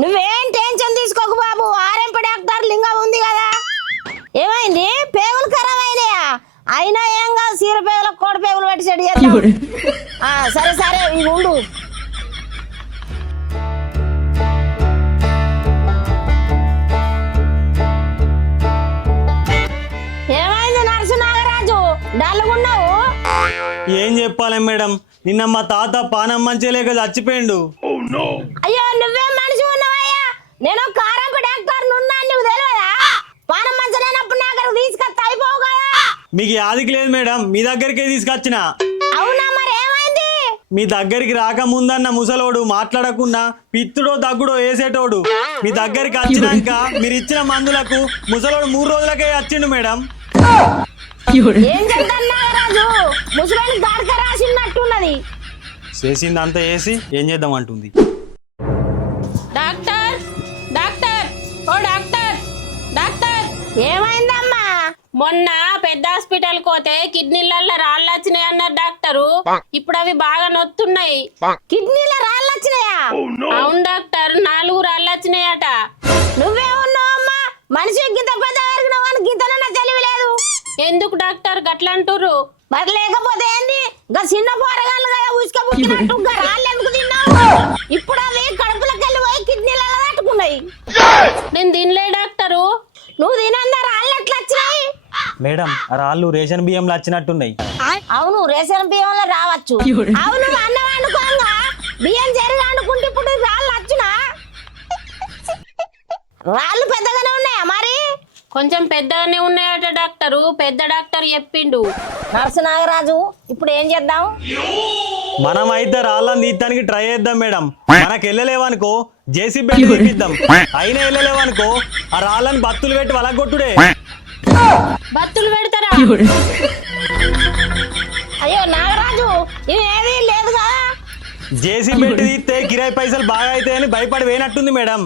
నువ్వేం టెన్షన్ తీసుకోకు బాబు, RMP doctor లింగం ఉంది కదా. ఏమైంది? పేగులు ఖరాబ్ అయినాయా? అయినా ఏం కాదు, సీర పేగులకు కోడి పేగులు పెట్టి చెడు చేద్దాం. సరే సరే ఇవి ఉండు. ఏమైంది నర్సు నాగరాజు, డల్లుగున్నావు? ఏం చెప్పాలి మేడం, నిన్న మా తాత పానం మంచిగా లేక చచ్చిపోయిండు. అయ్యో నువ్వే మనిషి ఉన్నావయ్యా, నేను కారంప డాక్టర్ నున్నా, నువ్వు తెలియదా? పానం మంచలేనప్పుడు నా దగ్గర తీసుకొస్తా అయిపోవు కదా. మీకు యాదికి లేదు మేడం, మీ దగ్గరికే తీసుకొచ్చిన. అవునా, మరి ఏమైంది? మీ దగ్గరికి రాకముందన్న ముసలోడు మాట్లాడకుండా పిత్తుడో దగ్గుడో వేసేటోడు మీ దగ్గరికి వచ్చినాక మీరు ఇచ్చిన మందులకు ముసలోడు 3 రోజులకే వచ్చిండు మేడం. ఏం చేద్దాం నాగరాజు, ముసలాన్ని దాడక రాసినట్టున్నది. చేసింది అంతా వేసి ఏం చేద్దాం అంటుంది. డాక్టర్ డాక్టర్ ఓ డాక్టర్ డాక్టర్, ఏమైందమ్మా? మొన్న పెద్ద హాస్పిటల్ పోతే కిడ్నీలలో రాళ్ళు వచ్చినాయి అన్నారు డాక్టరు. ఇప్పుడు అవి బాగా నొత్తున్నాయి. కిడ్నీలో రాళ్ళు వచ్చినాయా? అవును డాక్టర్, 4 రాళ్ళు వచ్చినాయట. నువ్వే ఉన్నావు అమ్మా, మనిషి గింత పెద్ద పెరిగినావు, గింతనన్నా తెలివి లేదు. ఎందుకు డాక్టర్ గట్లంటుర్రు? మరి లేకపోతే ఏంది, ఇంకా చిన్న పోరగాళ్ళు కదా ఉసుకబుక్కినట్టు రాళ్ళు ఎందుకు తిన్నావు? ఇప్పుడు అవి కడుపులోకి వెళ్ళి పోయి కిడ్నీలలో తట్టుకున్నాయి. నేను తినలే డాక్టరు. నువ్వు తినందా రాళ్ళు ఎట్లా వచ్చినాయి? మేడం రాళ్ళు రేషన్ బియ్యంలో వచ్చినట్టున్నాయి. అవును, రేషన్ బియ్యంలో రావచ్చు. అవును, అన్నం వండుకోంగా బియ్యం జరిగి వండుకుంటే ఇప్పుడు రాళ్ళు వచ్చునా? రాళ్ళు పెద్దగానే ఉన్నాయా మరి? కొంచెం పెద్దగానే ఉన్నాయట డాక్టరు, పెద్ద డాక్టర్ చెప్పిండు. నర్సు నాగరాజు, ఇప్పుడు ఏం చేద్దాం? మనం అయితే రాళ్ళని తీయడానికి ట్రై చేద్దాం మేడం. మనకు వెళ్ళలేవనుకో జేసీబీ పెట్టి తీపిద్దాం. అయినా వెళ్ళలేవనుకో ఆ రాళ్ళని బత్తులు పెట్టి వలగొట్టుడే. బత్తులు పెడతారా? అయ్యో నాగరాజు, ఇది ఏది లేదు కదా. జేసీబీ పెట్టి తీస్తే కిరాయి పైసలు బాగా అవుతాయని భయపడి వేయనట్టుంది మేడం.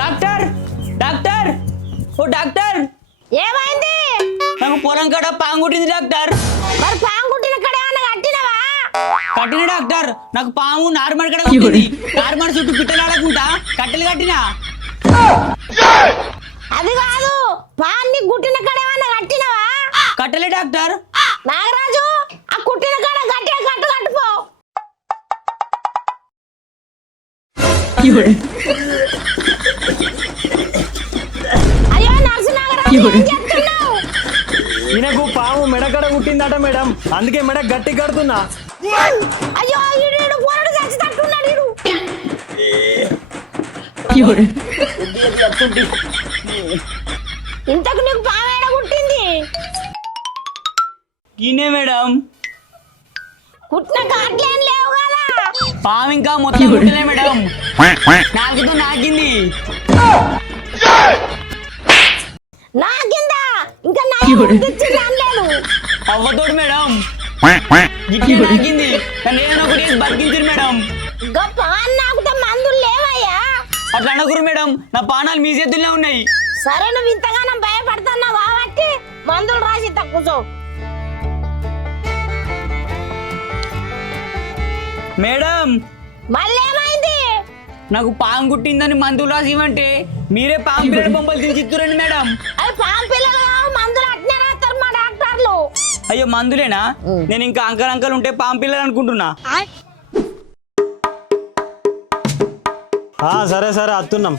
డాక్టర్ డాక్టర్ ఓ డాక్టర్, ఏమైంది? నాకు పొలం కాడ పాము కుట్టింది డాక్టర్. మరి పాంగుట్టిన కడ ఏమన్నా కట్టినవా? కట్టిన డాక్టర్, నాకు పాము నార్మల్ కడ కుట్టింది. నార్మల్ చుట్టూ పిట్టలు ఆడకుండా కట్టెలు కట్టినా. అది కాదు, పాన్ని గుట్టిన కడ ఏమన్నా కట్టినవా? కట్టలే డాక్టర్. నాగరాజు, ఆ కుట్టిన కడ గట్టిగా కట్టుపో. అయ్యో నర్సు నాగరాజు, ఏం చేస్తున్నావు? ఈయనకు పాము మెడకడ కుట్టిందట మేడం, అందుకే మెడ గట్టి కడుతున్నా. అయ్యో ఈడు పోరడు చచ్చినట్టున్నాడు ఈడు. ఇంతకు నీకు పాము ఏడ కుట్టింది? ఈయనే మేడం. కుట్టిన కాట్లేం లేవు కదా. పాము ఇంకా మొత్తం కుట్టలే మేడం, నాకుతో నాకింది. నాకిందా? ఇంకా నా లేదు. అవ్వతోడు మేడం, గిట్టే నాకింది. కానీ ఏదైనా ఒకటి వేసి బతికించారు మేడం. ఇంకా పాన్ నాకుతో మందులు లేవయ్యా. అట్లా అనకూరు మేడం, నా పానాలు మీ చేతుల్లో ఉన్నాయి. సరే, నువ్వు ఇంతగానం భయపడుతున్నావు కాబట్టి మందులు రాసి తక్కువ. మేడం మళ్ళీ ఏమైంది? నాకు పాము కుట్టిందని మందులు రాసి ఇవ్వంటే మీరే పాము పిల్లల బొమ్మలు తీసి ఇస్తురండి మేడం. అవి పాము పిల్లలు మందులు అట్నే రాస్తారు మా డాక్టర్లు. అయ్యో మందులేనా? నేను ఇంకా అంకల్ ఉంటే పాము పిల్లలు అనుకుంటున్నా. సరే సరే అత్తున్నాం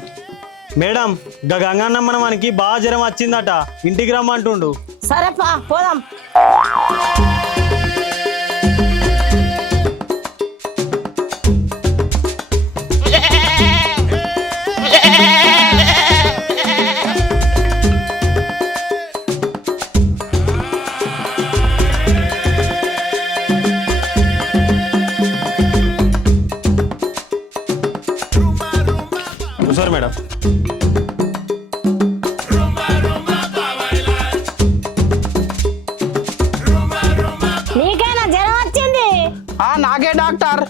మేడం. గంగన్నమ్మ మనకి బాగా జ్వరం వచ్చిందట, ఇంటికి రమ్మంటుండు. సరే పోదాం. కూర్చోరు మేడం. నీకైనా జ్వరం వచ్చింది? నాకే డాక్టర్.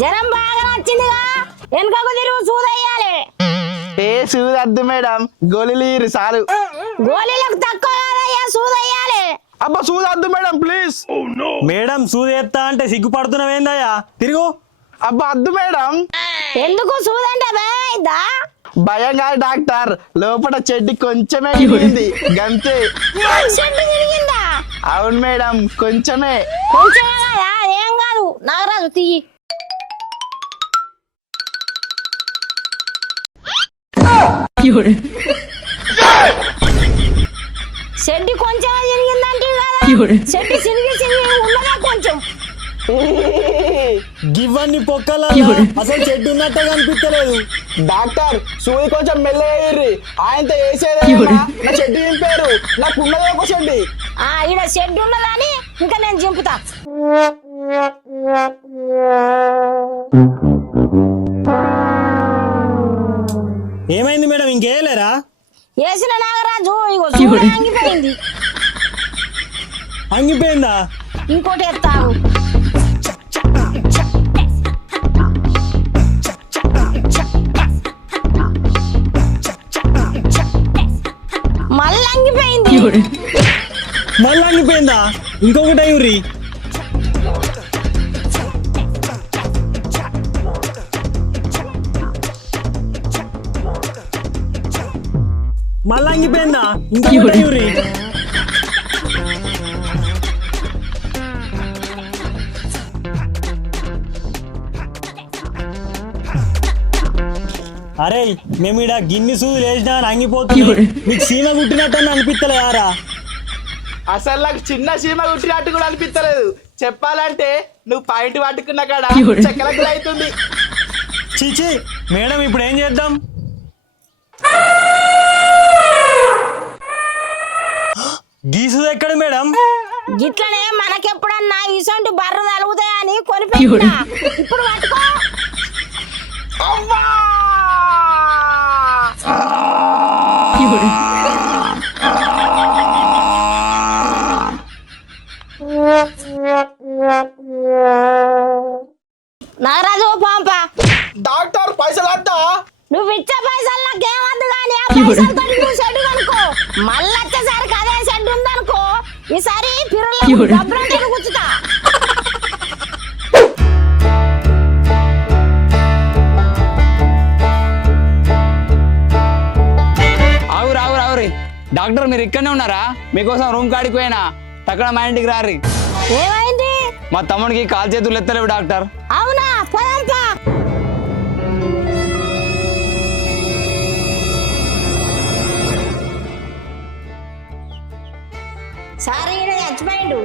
జ్వరం బాగా వచ్చిందిగా, వెనుకకు తిరుగు సూదయ్యాలి. ఏ సూదద్దు మేడం, గోళీలు చాలు. గోళీలకు తక్కువ కాదయ్యా, సూదయ్యాలి. అబ్బా చూడద్దు మేడం ప్లీజ్. మేడం సూదేత్తా అంటే సిగ్గుపడుతున్నావేందయ్యా? తిరుగు. అబ్బా వద్దు మేడం. ఎందుకు సూదంటే భయమైందా? భయం కాదు డాక్టర్, లోపల చెడ్డి కొంచెమే ఇరిగింది గంతే. చెట్టు తిరిగిందా? అవును మేడం, కొంచెమే. కొంచెమే కదా, ఏం కాదు. నాగరాజు తీయి. చెడ్డి కొంచెమే తిరిగిందంటే కదా, చెట్టు చిరిగి చిరిగి ఉన్నదా కొంచెం. గివ్వన్ని పొక్కల అసలు చెట్టు ఉన్నట్టే కనిపించలేదు. డాక్టర్ సూది కొంచెం మెల్లయ్యి, ఆయనతో వేసేదే నా చెడ్డి నింపారు. నాకు ఉన్నదే ఒక చెడ్డి. ఈడ షెడ్ ఉన్నదని ఇంకా నేను చింపుతా. ఏమైంది మేడం? ఇంకేయలేరా? వేసిన నాగరాజు ఇగో చూడు అంగిపోయింది. అంగిపోయిందా? ఇంకోటి ఎత్తాగు. మళ్ళీ అంగిపోయింది. మళ్ళీ అంగిపోయిందా? ఇంకొకటి అయ్యూరి. మళ్ళీ అంగిపోయిందా? ఇంకొకటి అయ్యూరి. అరే మేము ఈడ గిన్ని సూదులు వేసినా అంగిపోతుంది. మీకు సీమ కుట్టినట్టు అనిపిస్తలేదారా? అసలు నాకు చిన్న సీమ కుట్టినట్టు కూడా అనిపించలేదు. చెప్పాలంటే నువ్వు పాయింట్ పట్టుకున్న కాడ చెక్కలకు అవుతుంది. చీచి మేడం, ఇప్పుడు ఏం చేద్దాం? గీసుది ఎక్కడ మేడం? గిట్లనే మనకెప్పుడన్నా ఇసొంటి బర్రు తలుగుతాయని కొనిపెట్టినా. ఇప్పుడు పట్టుకో. నాగరాజు పంపా. డాక్టర్ పైసలు వద్దా? నువ్వు ఇచ్చే పైసలు నాకేమద్దు కానీ ఆ పైసలతో నువ్వు షెడ్ కొనుక్కో. మళ్ళీ వచ్చేసరికి అదే షెడ్ ఉందనుకో, ఈసారి పిల్లలు డబ్బులంటే కూర్చుతా. ఆవురి డాక్టర్, మీరు ఇక్కడనే ఉన్నారా? మీకోసం రూమ్ కాడికి పోయినా, అక్కడ మా ఇంటికి రారి. ఏమైంది? మా తమ్ముడికి కాలు చేతులు ఎత్తలేవు డాక్టర్. అవునా? పోదాంపా. సారీ చచ్చిపోయిండు.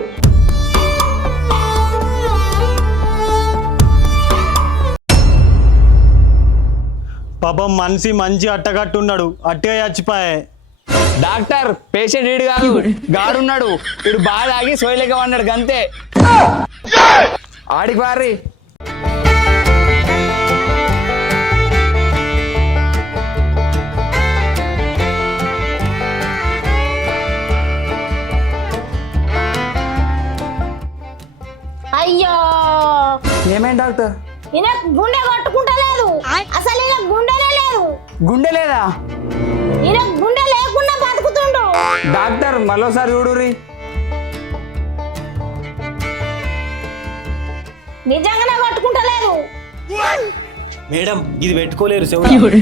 పాపం మనిషి మంచి అట్టగట్టున్నాడు, అట్టిగా చచ్చిపోయే. డాక్టర్ పేషెంట్ ఈడు కాదు, గాడున్నాడు. ఇడు బాగా ఆగి సోయలేక అన్నాడు గంతే. ఆడికి వారి. అయ్యో, ఏమైంది డాక్టర్? ఈయన గుండె కొట్టుకుంటలేదు. అసలు ఈయన గుండెనే లేదు. గుండె లేదా? ఈయన గుండె లేకుండా బతుకుతుండు. డాక్టర్ మరోసారి చూడురి. నిజంగానే కొట్టుకుంటలేదు. మేడం ఇది పెట్టుకోలేరు చెవులు.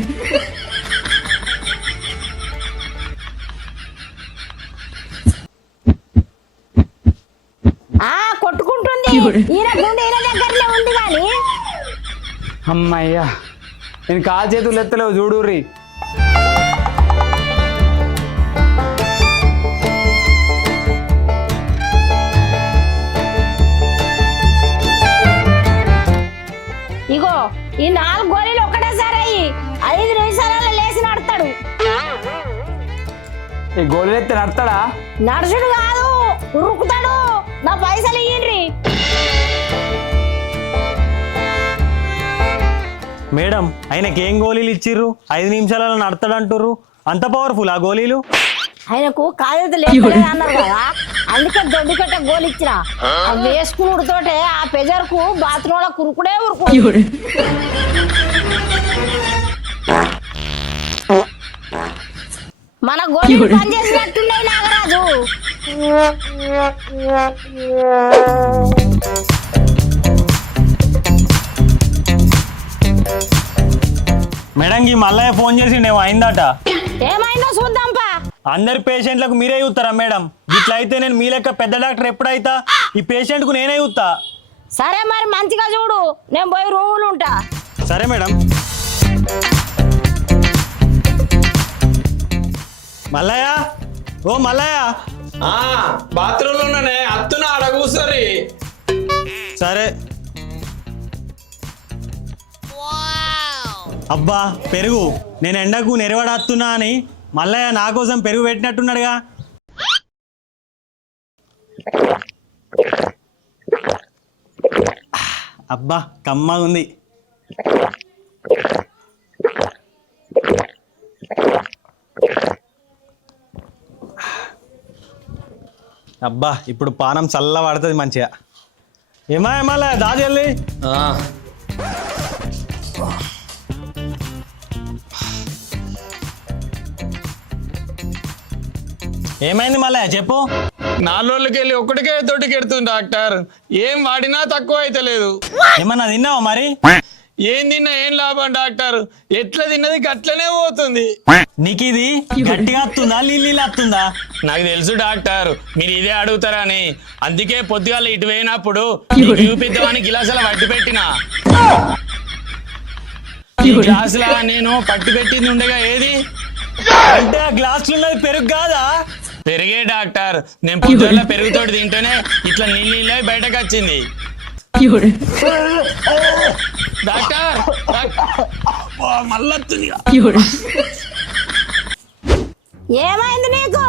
కొట్టుకుంటుంది. ఈయన గుండె ఈయన దగ్గరనే ఉంది కానీ. అమ్మయ్యా, నేను కాలు చేతులు ఎత్తలేవు చూడుర్రి. ఇగో ఈ 4 గోళీలు ఒకటేసారి అయ్యి 5 నిమిషాలలో లేచి నడతాడు. ఈ గోళీలు ఎత్తే నడతాడా? నడుచుడు కాదు, ఉరుకుతాడు. నా పైసలు ఇయ్యండ్రి. మేడం ఆయనకి ఏం గోళీలు ఇచ్చిర్రు? 5 నిమిషాలలో నడతాడంటుర్రు. అంత పవర్ఫుల్ ఆ గోళీలు? ఆయనకు కాదు లేదు అన్నారు కదా, అందుకే దొడ్డు కట్ట గోలు ఇచ్చిన. అవి వేసుకునుడితోటే ఆ పెజర్కు బాత్రూమ్ లో కురుకుడే ఉరుకు. మన గోళీలు పనిచేసినట్టున్నాయి నాగరాజు. మేడం ఈ మల్లయ్య ఫోన్ చేసి నేను అయిందట. ఏమైందో చూద్దాంపా. అందరి పేషెంట్లకు మీరే చూస్తారా మేడం? ఇట్లా అయితే నేను మీ లెక్క పెద్ద డాక్టర్ ఎప్పుడైతా ఈ పేషెంట్కు నేనే చూస్తా. సరే మరి మంచిగా చూడు, నేను పోయి రూములు ఉంటా. సరే మేడం. మల్లయ్య, ఓ మల్లయ్య. బాత్రూమ్ లో ఉన్నానే, అత్తున ఆడ కూర్చోరి. సరే. అబ్బా పెరుగు, నేను ఎండకు నెరవడత్తున్నా అని మల్లయ్య నా కోసం పెరుగు పెట్టినట్టున్నాడుగా. అబ్బా కమ్మగా ఉంది. అబ్బా ఇప్పుడు పానం చల్ల పడుతుంది మంచిగా. ఏమా దాది వెళ్ళి. ఏమైంది మళ్ళా చెప్పు. 4 రోజులకి వెళ్ళి ఒక్కటికే తోటికి ఎడుతుంది డాక్టర్. ఏం వాడినా తక్కువ అయితే లేదు. ఏమన్నా తిన్నావా మరి? ఏం తిన్నా ఏం లాభం డాక్టర్, ఎట్లా తిన్నది గట్లనే పోతుంది. నీకు ఇది గట్టిగా వస్తుందా నీళ్ళు వస్తుందా? నాకు తెలుసు డాక్టర్, మీరు ఇదే అడుగుతారని. అందుకే పొద్దుగాల ఇటు పోయినప్పుడు చూపిద్దామని గిలాసుల వడ్డీ పెట్టిన. ఈ గ్లాసులా నేను పట్టి పెట్టింది ఉండగా ఏది అంటే ఆ గ్లాసులు ఉన్నది పెరుగు కాదా? పెరిగే డాక్టర్, నేను పొద్దున్న పెరుగుతోటి తింటేనే ఇట్లా నీళ్ళు బయటకు వచ్చింది. డాక్టర్ మళ్ళొస్తుంది. ఏమైంది నీకు?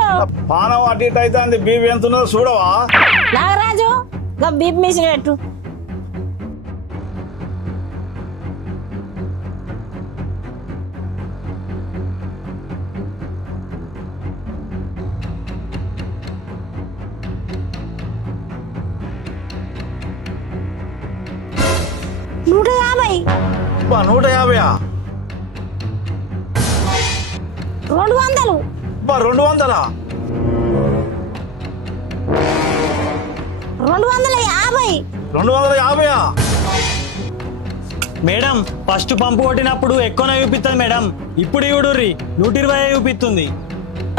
పానం అటు ఇటు అయితే బీపీ ఎంత ఉన్నదో చూడవా? నాగరాజు బీపీ మిషన్ పెట్టు. నూట 50. 150. 200. 200. 250. 250. మేడం ఫస్ట్ పంపు కొట్టినప్పుడు ఎక్కువనే చూపిస్తుంది మేడం. ఇప్పుడు ఇవిడుర్రి 120 చూపిస్తుంది.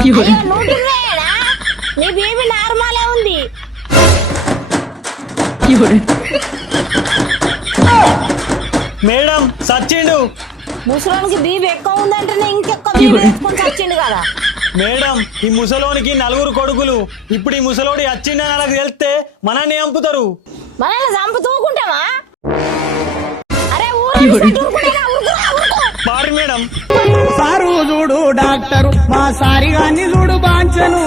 అయ్యో 120. నీ బీపీ నార్మలే ఉంది. మేడం సచ్చిండు. ముసలోనికి బీపీ ఎక్కువ ఉందంటేనే ఇంకెక్కువ బీపీ వేసుకొని చచ్చిండు కదా. మేడం ఈ ముసలోనికి 4 కొడుకులు. ఇప్పుడు ఈ ముసలోడి వచ్చిండని వాళ్ళకి తెలిస్తే మనల్ని చంపుతారు. మనల్ని చంపుతూకుంటామా? అరే ఊరు పారి మేడం. సారు చూడు డాక్టరు మా సారిగాన్ని చూడు బాంచను.